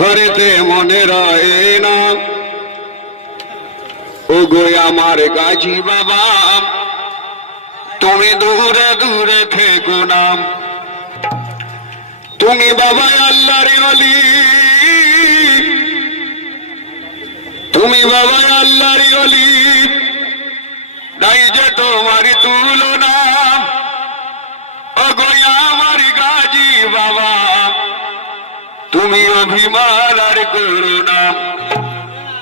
ঘরেতে মনে রয়ে না ও গো আমার গাজী বাবা, তুমি দূরে দূরে থেকো না। তুমি বাবা আল্লাহর ওলি, তুমি বাবা আল্লাহর ওলি, নাই যে তোমার তুলনা। ও গো আমার গাজী বাবা, তুমি অভিমান আর করো না।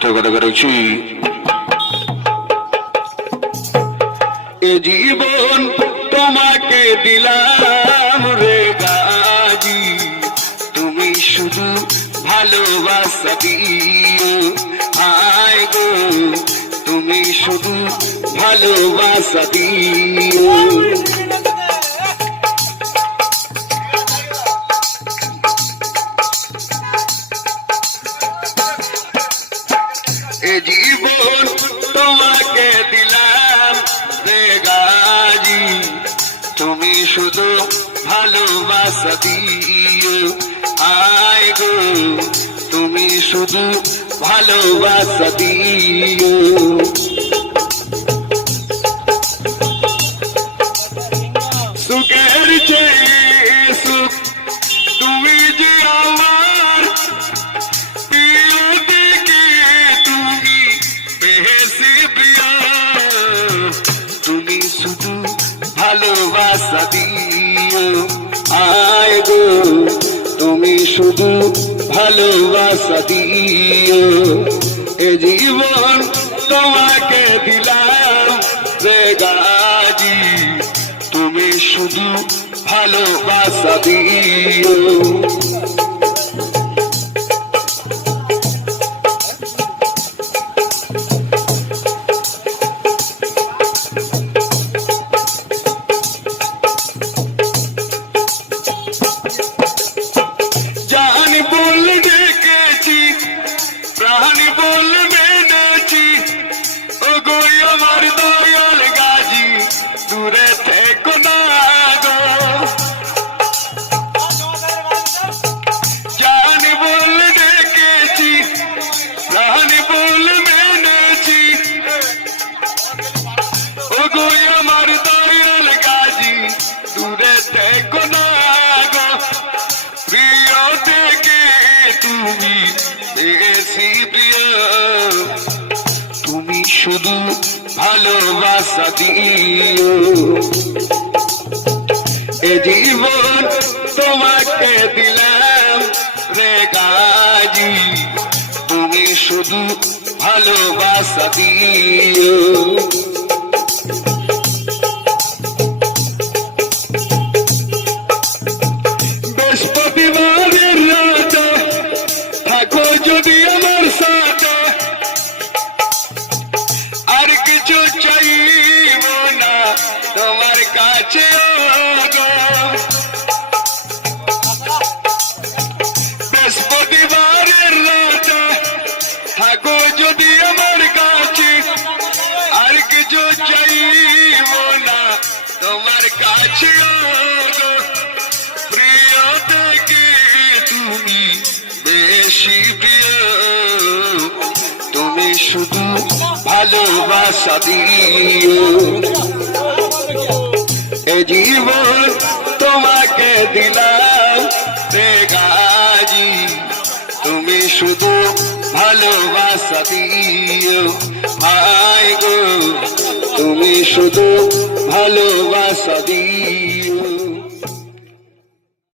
তো কথা করেছি এ জীবন তোমাকে দিলাম রে গাজী, তুমি শুধু ভালোবাসা দিও। আয় গো তুমি শুধু ভালোবাসা দিও। এ জীবন তোমাকে দিলাম রে গাজী, তুমি শুধু ভালোবাসা দিও। আয় গো তুমি শুধু ভালোবাসা দিও। সুখের চেয়ে সুখ তুমি যে আমার প্রিয়, দেখে তুমি বেশি প্রিয়। তুমি শুধু ভালোবাসা দিও। আয় গো তুমি শুধু ভালোবাসা দিও। এ জীবন তোমাকে দিলাম রে গাজী, তুমি শুধু ভালোবাসা দিও। জান বল ডেকেছি, প্রাণ বল মেনেছি, ও গো আমার দয়াল গাজী, দূরে থেকো না গো। জান বল ডেকেছি, প্রাণ বল মেনেছি, ও গো আমার দয়াল গাজী, দূরে থেকো না গো। প্রিয় থেকে তুমি বেশি প্রিয়, তুমি শুধু ভালোবাসা দিও। এ জীবন তোমাকে দিলাম রে গাজী, তুমি শুধু ভালোবাসা দিও। বৃহস্পতিবারের রাত থাকো যদি আমার সাথে, আর কিছু চাইব না তোমার কাছে গো। বৃহস্পতিবারের রাত থাকো যদি আমার কাছে, আর কিছু চাইব না তোমার কাছে গো। প্রিয় থেকে তুমি বেশি প্রিয়, তুমি শুধু ভালোবাসা দিও। এ জীবন তোমাকে দিলাম রে গাজী, তুমি শুধু ভালোবাসা দিও। আয় গো তুমি শুধু ভালোবাসা দিও।